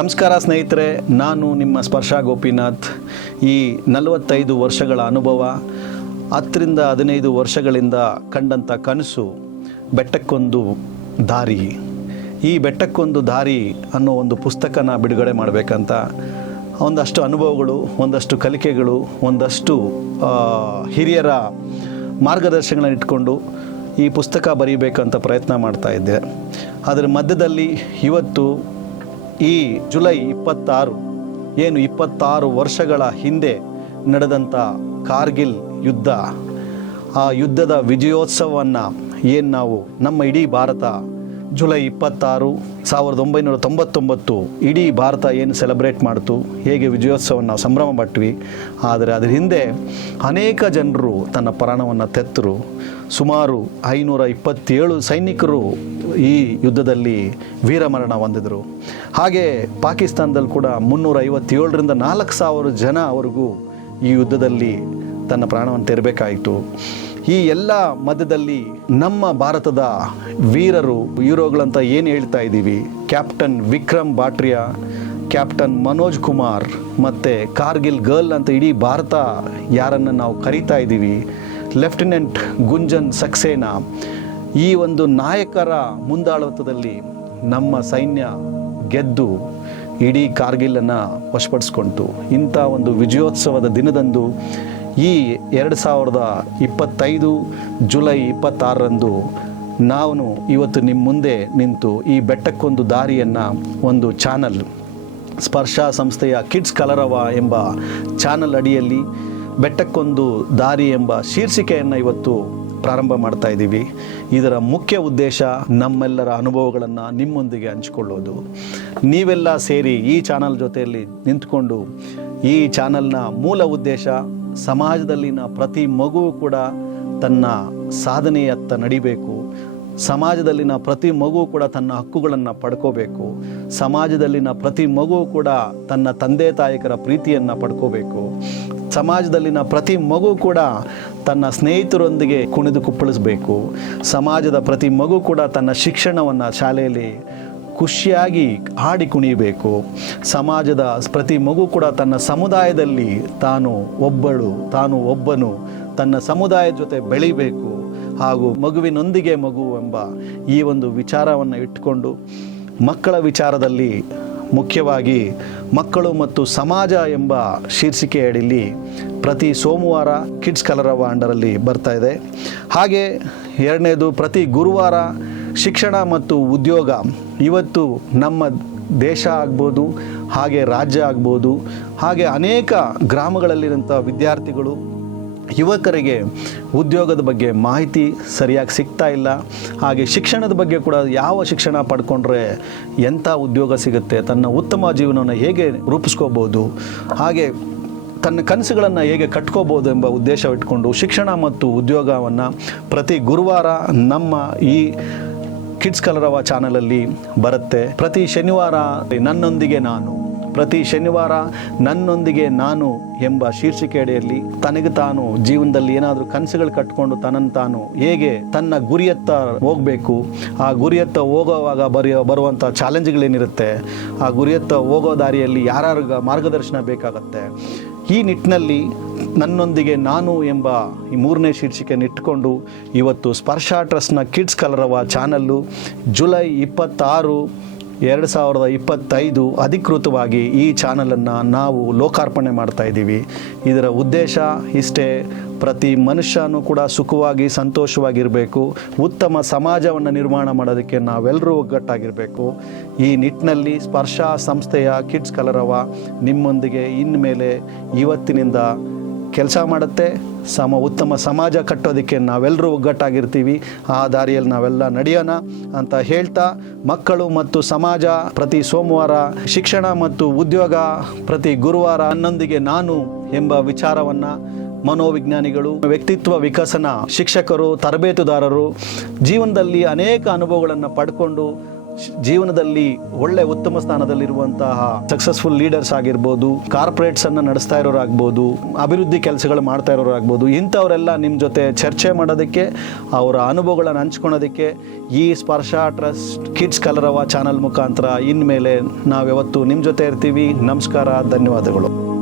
ನಮಸ್ಕಾರ ಸ್ನೇಹಿತರೆ, ನಾನು ನಿಮ್ಮ ಸ್ಪರ್ಶ ಗೋಪಿನಾಥ್. ಈ 45 ವರ್ಷಗಳ ಅನುಭವ, 10ರಿಂದ 15 ವರ್ಷಗಳಿಂದ ಕಂಡಂಥ ಕನಸು ಬೆಟ್ಟಕ್ಕೊಂದು ದಾರಿ. ಈ ಬೆಟ್ಟಕ್ಕೊಂದು ದಾರಿ ಅನ್ನೋ ಒಂದು ಪುಸ್ತಕನ ಬಿಡುಗಡೆ ಮಾಡಬೇಕಂತ ಒಂದಷ್ಟು ಅನುಭವಗಳು, ಒಂದಷ್ಟು ಕಲಿಕೆಗಳು, ಒಂದಷ್ಟು ಹಿರಿಯರ ಮಾರ್ಗದರ್ಶನಗಳನ್ನ ಇಟ್ಕೊಂಡು ಈ ಪುಸ್ತಕ ಬರೀಬೇಕಂತ ಪ್ರಯತ್ನ ಮಾಡ್ತಾ ಇದ್ದೆ. ಅದರ ಮಧ್ಯದಲ್ಲಿ ಇವತ್ತು ಈ ಜುಲೈ 26 ಏನು 26 ವರ್ಷಗಳ ಹಿಂದೆ ನಡೆದಂಥ ಕಾರ್ಗಿಲ್ ಯುದ್ಧ, ಆ ಯುದ್ಧದ ವಿಜಯೋತ್ಸವವನ್ನು ಏನು ನಾವು ನಮ್ಮ ಇಡೀ ಭಾರತ ಜುಲೈ 26, 1999 ಇಡೀ ಭಾರತ ಏನು ಸೆಲೆಬ್ರೇಟ್ ಮಾಡ್ತು, ಹೇಗೆ ವಿಜಯೋತ್ಸವವನ್ನು ನಾವು ಸಂಭ್ರಮ ಪಟ್ವಿ. ಆದರೆ ಅದರ ಹಿಂದೆ ಅನೇಕ ಜನರು ತನ್ನ ಪ್ರಾಣವನ್ನು ತೆತ್ತರು. ಸುಮಾರು 527 ಸೈನಿಕರು ಈ ಯುದ್ಧದಲ್ಲಿ ವೀರಮರಣ ಹೊಂದಿದರು. ಹಾಗೆ ಪಾಕಿಸ್ತಾನದಲ್ಲಿ ಕೂಡ 357ರಿಂದ 4000 ಜನವರೆಗೂ ಈ ಯುದ್ಧದಲ್ಲಿ ತನ್ನ ಪ್ರಾಣವನ್ನು ತೆರಬೇಕಾಯಿತು. ಈ ಎಲ್ಲ ಮಧ್ಯದಲ್ಲಿ ನಮ್ಮ ಭಾರತದ ವೀರರು, ಹೀರೋಗಳಂತ ಏನು ಹೇಳ್ತಾ ಇದ್ದೀವಿ, ಕ್ಯಾಪ್ಟನ್ ವಿಕ್ರಮ್ ಬಾಟ್ರಿಯಾ, ಕ್ಯಾಪ್ಟನ್ ಮನೋಜ್ ಕುಮಾರ್ ಮತ್ತು ಕಾರ್ಗಿಲ್ ಗರ್ಲ್ ಅಂತ ಇಡೀ ಭಾರತ ಯಾರನ್ನು ನಾವು ಕರೀತಾ ಇದ್ದೀವಿ, ಲೆಫ್ಟಿನೆಂಟ್ ಗುಂಜನ್ ಸಕ್ಸೇನಾ, ಈ ಒಂದು ನಾಯಕರ ಮುಂದಾಳತ್ವದಲ್ಲಿ ನಮ್ಮ ಸೈನ್ಯ ಗೆದ್ದು ಇಡೀ ಕಾರ್ಗಿಲನ್ನು ವಶಪಡಿಸ್ಕೊಂತು. ಇಂಥ ಒಂದು ವಿಜಯೋತ್ಸವದ ದಿನದಂದು ಈ 2025 ಜುಲೈ 26ರಂದು ನಾನು ಇವತ್ತು ನಿಮ್ಮ ಮುಂದೆ ನಿಂತು ಈ ಬೆಟ್ಟಕ್ಕೊಂದು ದಾರಿಯನ್ನು ಒಂದು ಚಾನಲ್, ಸ್ಪರ್ಶ ಸಂಸ್ಥೆಯ ಕಿಡ್ಸ್ ಕಲರವ ಎಂಬ ಚಾನಲ್ ಅಡಿಯಲ್ಲಿ ಬೆಟ್ಟಕ್ಕೊಂದು ದಾರಿ ಎಂಬ ಶೀರ್ಷಿಕೆಯನ್ನು ಇವತ್ತು ಪ್ರಾರಂಭ ಮಾಡ್ತಾ ಇದ್ದೀವಿ. ಇದರ ಮುಖ್ಯ ಉದ್ದೇಶ ನಮ್ಮೆಲ್ಲರ ಅನುಭವಗಳನ್ನು ನಿಮ್ಮೊಂದಿಗೆ ಹಂಚಿಕೊಳ್ಳೋದು. ನೀವೆಲ್ಲ ಸೇರಿ ಈ ಚಾನಲ್ ಜೊತೆಯಲ್ಲಿ ನಿಂತ್ಕೊಂಡು, ಈ ಚಾನಲ್ನ ಮೂಲ ಉದ್ದೇಶ ಸಮಾಜದಲ್ಲಿನ ಪ್ರತಿ ಮಗುವು ಕೂಡ ತನ್ನ ಸಾಧನೆಯತ್ತ ನಡಿಬೇಕು, ಸಮಾಜದಲ್ಲಿನ ಪ್ರತಿ ಮಗು ಕೂಡ ತನ್ನ ಹಕ್ಕುಗಳನ್ನು ಪಡ್ಕೋಬೇಕು, ಸಮಾಜದಲ್ಲಿನ ಪ್ರತಿ ಮಗು ಕೂಡ ತನ್ನ ತಂದೆ ತಾಯಿಕರ ಪ್ರೀತಿಯನ್ನು ಪಡ್ಕೋಬೇಕು, ಸಮಾಜದಲ್ಲಿನ ಪ್ರತಿ ಮಗು ಕೂಡ ತನ್ನ ಸ್ನೇಹಿತರೊಂದಿಗೆ ಕುಣಿದು ಕುಪ್ಪಳಿಸಬೇಕು, ಸಮಾಜದ ಪ್ರತಿ ಮಗು ಕೂಡ ತನ್ನ ಶಿಕ್ಷಣವನ್ನು ಶಾಲೆಯಲ್ಲಿ ಖುಷಿಯಾಗಿ ಹಾಡಿ ಕುಣಿಯಬೇಕು, ಸಮಾಜದ ಪ್ರತಿ ಮಗು ಕೂಡ ತನ್ನ ಸಮುದಾಯದಲ್ಲಿ ತಾನು ಒಬ್ಬನು ತನ್ನ ಸಮುದಾಯದ ಜೊತೆ ಬೆಳಿಬೇಕು, ಹಾಗೂ ಮಗುವಿನೊಂದಿಗೆ ಮಗು ಎಂಬ ಈ ಒಂದು ವಿಚಾರವನ್ನು ಇಟ್ಟುಕೊಂಡು ಮಕ್ಕಳ ವಿಚಾರದಲ್ಲಿ ಮುಖ್ಯವಾಗಿ ಮಕ್ಕಳು ಮತ್ತು ಸಮಾಜ ಎಂಬ ಶೀರ್ಷಿಕೆ ಅಡಿಯಲ್ಲಿ ಪ್ರತಿ ಸೋಮವಾರ ಕಿಡ್ಸ್ ಕಲರವ ಅಂಡರಲ್ಲಿ ಬರ್ತಾ ಇದೆ. ಹಾಗೆ ಎರಡನೇದು, ಪ್ರತಿ ಗುರುವಾರ ಶಿಕ್ಷಣ ಮತ್ತು ಉದ್ಯೋಗ. ಇವತ್ತು ನಮ್ಮ ದೇಶ ಆಗ್ಬೋದು, ಹಾಗೆ ರಾಜ್ಯ ಆಗ್ಬೋದು, ಹಾಗೆ ಅನೇಕ ಗ್ರಾಮಗಳಲ್ಲಿರುವಂಥ ವಿದ್ಯಾರ್ಥಿಗಳು, ಯುವಕರಿಗೆ ಉದ್ಯೋಗದ ಬಗ್ಗೆ ಮಾಹಿತಿ ಸರಿಯಾಗಿ ಸಿಗ್ತಾ ಇಲ್ಲ. ಹಾಗೆ ಶಿಕ್ಷಣದ ಬಗ್ಗೆ ಕೂಡ ಯಾವ ಶಿಕ್ಷಣ ಪಡ್ಕೊಂಡ್ರೆ ಎಂಥ ಉದ್ಯೋಗ ಸಿಗುತ್ತೆ, ತನ್ನ ಉತ್ತಮ ಜೀವನವನ್ನು ಹೇಗೆ ರೂಪಿಸ್ಕೋಬೋದು, ಹಾಗೆ ತನ್ನ ಕನಸುಗಳನ್ನು ಹೇಗೆ ಕಟ್ಕೋಬೋದು ಎಂಬ ಉದ್ದೇಶ ಇಟ್ಕೊಂಡು ಶಿಕ್ಷಣ ಮತ್ತು ಉದ್ಯೋಗವನ್ನು ಪ್ರತಿ ಗುರುವಾರ ನಮ್ಮ ಈ ಕಿಡ್ಸ್ ಕಲರವ ಚಾನಲಲ್ಲಿ ಬರುತ್ತೆ. ಪ್ರತಿ ಶನಿವಾರ ನನ್ನೊಂದಿಗೆ ನಾನು ಎಂಬ ಶೀರ್ಷಿಕೆ ಅಡಿಯಲ್ಲಿ ತನಗೆ ತಾನು ಜೀವನದಲ್ಲಿ ಏನಾದರೂ ಕನಸುಗಳು ಕಟ್ಕೊಂಡು ತನ್ನನ್ನು ತಾನು ಹೇಗೆ ತನ್ನ ಗುರಿಯತ್ತ ಹೋಗಬೇಕು, ಆ ಗುರಿಯತ್ತ ಹೋಗೋವಾಗ ಬರುವಂಥ ಚಾಲೆಂಜ್ಗಳೇನಿರುತ್ತೆ, ಆ ಗುರಿಯತ್ತ ಹೋಗೋ ದಾರಿಯಲ್ಲಿ ಯಾರ್ಯಾರಿಗೆ ಮಾರ್ಗದರ್ಶನ ಬೇಕಾಗತ್ತೆ, ಈ ನಿಟ್ಟಿನಲ್ಲಿ ನನ್ನೊಂದಿಗೆ ನಾನು ಎಂಬ ಈ 3ನೇ ಶೀರ್ಷಿಕೆಯನ್ನು ಇಟ್ಕೊಂಡು ಇವತ್ತು ಸ್ಪರ್ಶ ಟ್ರಸ್ಟ್ನ ಕಿಡ್ಸ್ ಕಲರವ ಚಾನಲ್ಲು ಜುಲೈ 26, 2025 ಅಧಿಕೃತವಾಗಿ ಈ ಚಾನಲನ್ನು ನಾವು ಲೋಕಾರ್ಪಣೆ ಮಾಡ್ತಾ ಇದ್ದೀವಿ. ಇದರ ಉದ್ದೇಶ ಇಷ್ಟೇ, ಪ್ರತಿ ಮನುಷ್ಯನೂ ಕೂಡ ಸುಖವಾಗಿ ಸಂತೋಷವಾಗಿರಬೇಕು, ಉತ್ತಮ ಸಮಾಜವನ್ನು ನಿರ್ಮಾಣ ಮಾಡೋದಕ್ಕೆ ನಾವೆಲ್ಲರೂ ಒಗ್ಗಟ್ಟಾಗಿರಬೇಕು. ಈ ನಿಟ್ಟಿನಲ್ಲಿ ಸ್ಪರ್ಶ ಸಂಸ್ಥೆಯ ಕಿಡ್ಸ್ ಕಲರವ ನಿಮ್ಮೊಂದಿಗೆ ಇನ್ಮೇಲೆ ಇವತ್ತಿನಿಂದ ಕೆಲಸ ಮಾಡುತ್ತೆ. ಉತ್ತಮ ಸಮಾಜ ಕಟ್ಟೋದಕ್ಕೆ ನಾವೆಲ್ಲರೂ ಒಗ್ಗಟ್ಟಾಗಿರ್ತೀವಿ. ಆ ದಾರಿಯಲ್ಲಿ ನಾವೆಲ್ಲ ನಡೆಯೋಣ ಅಂತ ಹೇಳ್ತಾ, ಮಕ್ಕಳು ಮತ್ತು ಸಮಾಜ ಪ್ರತಿ ಸೋಮವಾರ, ಶಿಕ್ಷಣ ಮತ್ತು ಉದ್ಯೋಗ ಪ್ರತಿ ಗುರುವಾರ, ನನ್ನೊಂದಿಗೆ ನಾನು ಎಂಬ ವಿಚಾರವನ್ನು ಮನೋವಿಜ್ಞಾನಿಗಳು, ವ್ಯಕ್ತಿತ್ವ ವಿಕಸನ ಶಿಕ್ಷಕರು, ತರಬೇತುದಾರರು ಜೀವನದಲ್ಲಿ ಅನೇಕ ಅನುಭವಗಳನ್ನು ಪಡ್ಕೊಂಡು ಜೀವನದಲ್ಲಿ ಒಳ್ಳೆ ಉತ್ತಮ ಸ್ಥಾನದಲ್ಲಿರುವಂತಹ ಸಕ್ಸಸ್ಫುಲ್ ಲೀಡರ್ಸ್ ಆಗಿರ್ಬೋದು, ಕಾರ್ಪೊರೇಟ್ಸನ್ನು ನಡೆಸ್ತಾ ಇರೋರಾಗ್ಬೋದು, ಅಭಿವೃದ್ಧಿ ಕೆಲಸಗಳು ಮಾಡ್ತಾ ಇರೋರಾಗ್ಬೋದು, ಇಂಥವರೆಲ್ಲ ನಿಮ್ಮ ಜೊತೆ ಚರ್ಚೆ ಮಾಡೋದಕ್ಕೆ, ಅವರ ಅನುಭವಗಳನ್ನು ಹಂಚ್ಕೊಳೋದಕ್ಕೆ ಈ ಸ್ಪರ್ಶ ಟ್ರಸ್ಟ್ ಕಿಡ್ಸ್ ಕಲರವ ಚಾನಲ್ ಮುಖಾಂತರ ಇನ್ಮೇಲೆ ನಾವು ಯಾವತ್ತು ನಿಮ್ಮ ಜೊತೆ ಇರ್ತೀವಿ. ನಮಸ್ಕಾರ, ಧನ್ಯವಾದಗಳು.